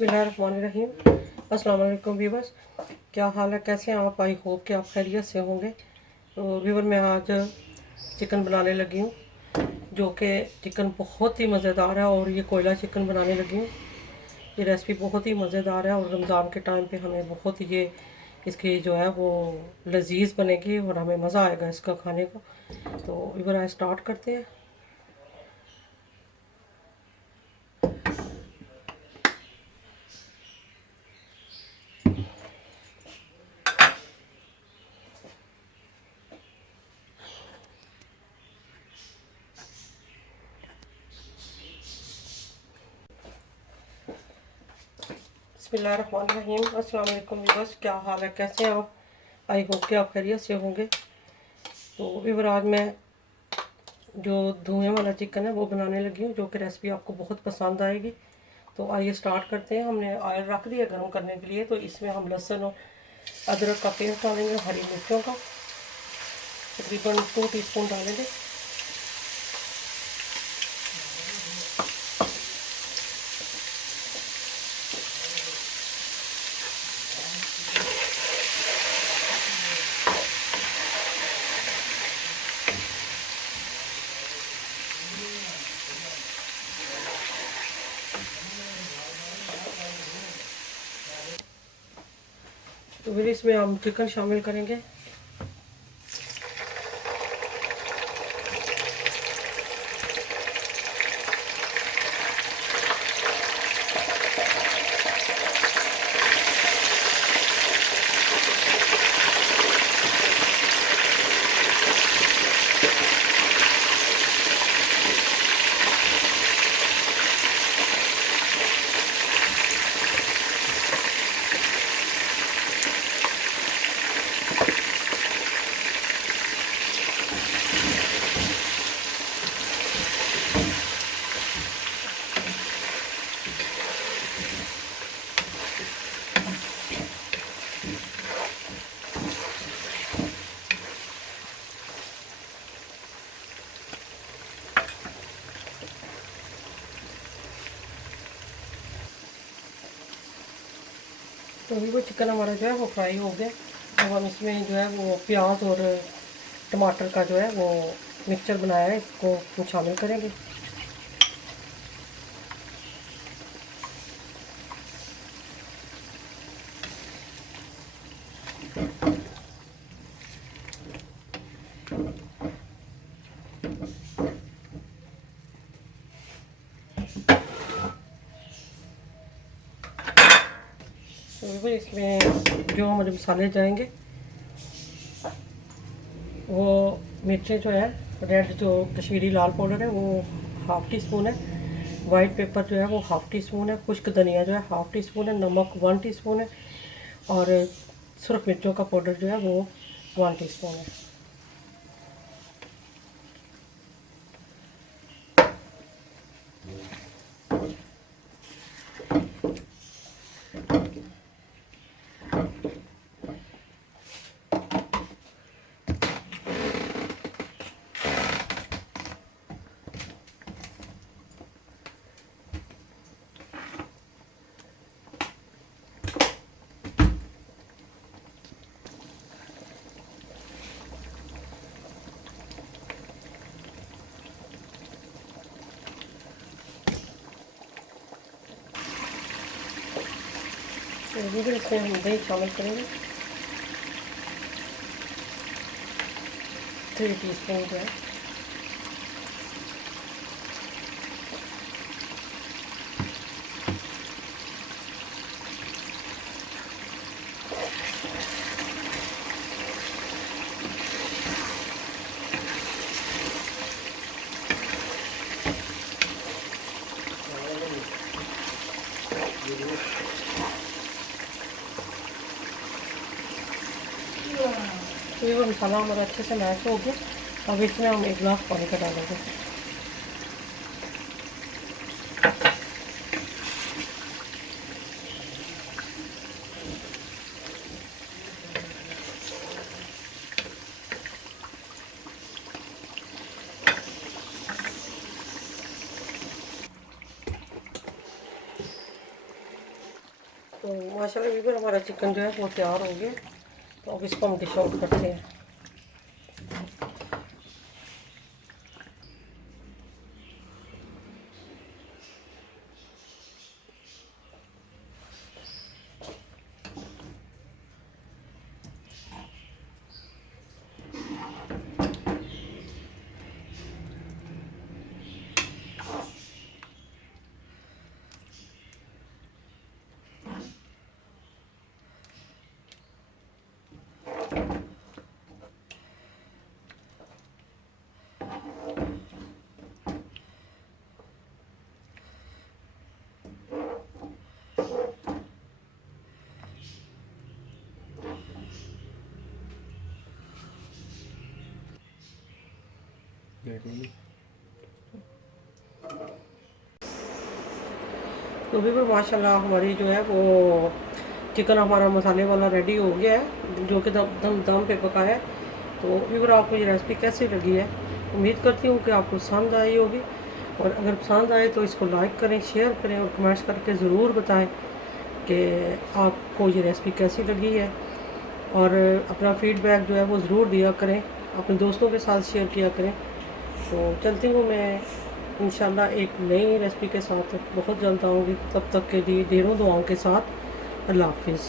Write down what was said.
बिस्मिल्लाहिर्रहमानिर्रहीम। अस्सलाम वालेकुम व्यूवर्स, क्या हाल है, कैसे हैं आप? आई होप कि आप खैरियत से होंगे। तो व्यूवर, मैं आज चिकन बनाने लगी हूँ, जो कि चिकन बहुत ही मज़ेदार है और ये कोयला चिकन बनाने लगी हूँ। ये रेसिपी बहुत ही मज़ेदार है और रमज़ान के टाइम पे हमें बहुत ये इसकी जो है वो लजीज बनेगी और हमें मज़ा आएगा इसका खाने का। तो व्यूवर, आज स्टार्ट करते हैं। बिस्मिल्लाहिर्रहमानिर्रहीम। अस्सलाम वालेकुम व्यूवर्स, क्या हाल है, कैसे हैं आप? आई होप कि आप खैरियत से होंगे। तो व्यूवर, आज मैं जो धुएं वाला चिकन है वो बनाने लगी हूँ, जो कि रेसिपी आपको बहुत पसंद आएगी। तो आइए स्टार्ट करते हैं। हमने ऑयल रख दिया गर्म करने के लिए, तो इसमें हम लहसुन और अदरक का पेस्ट डालेंगे, हरी मिर्चों का तकरीबन 2 टीस्पून डालेंगे। तो फिर इसमें हम चिकन शामिल करेंगे। तो अभी वो चिकन हमारा जो है वो फ्राई हो गया। अब हम इसमें जो है वो प्याज और टमाटर का जो है वो मिक्सचर बनाया है, इसको हम शामिल करेंगे। तो इसमें जो हमारे मसाले जाएंगे वो मिर्चें जो है रेड, जो कश्मीरी लाल पाउडर है वो हाफ़ टी स्पून है। वाइट पेपर जो है वो हाफ़ टी स्पून है। खुश्क धनिया जो है हाफ़ टी स्पून है। नमक 1 टीस्पून है। और सुरख मिर्चों का पाउडर जो है वो 1 टीस्पून है। तो भी इसमें हम दही शामिल करेंगे, 3 टीस्पून जो है। तो ये मसाला हमारा अच्छे से मैश हो गया। अब इसमें हम 1 गिलास पानी का डालेंगे। तो माशाल्लाह व्यूअर हमारा चिकन जो है वो तैयार हो गया। तो अब इसको हम डिश आउट करते हैं। तो भी माशाल्लाह हमारी जो है वो चिकन हमारा मसाले वाला रेडी हो गया है, जो कि दम पे पकाया है। तो व्यूअर आपको ये रेसिपी कैसी लगी है, उम्मीद करती हूँ कि आपको पसंद आई होगी। और अगर पसंद आए तो इसको लाइक करें, शेयर करें और कमेंट्स करके ज़रूर बताएं कि आपको ये रेसिपी कैसी लगी है। और अपना फीडबैक जो है वो ज़रूर दिया करें, अपने दोस्तों के साथ शेयर किया करें। तो चलती हूँ मैं इंशाल्लाह एक नई रेसिपी के साथ बहुत जल्द आऊँगी। तब तक के लिए ढेरों दुआओं के साथ अल्लाह हाफिज़।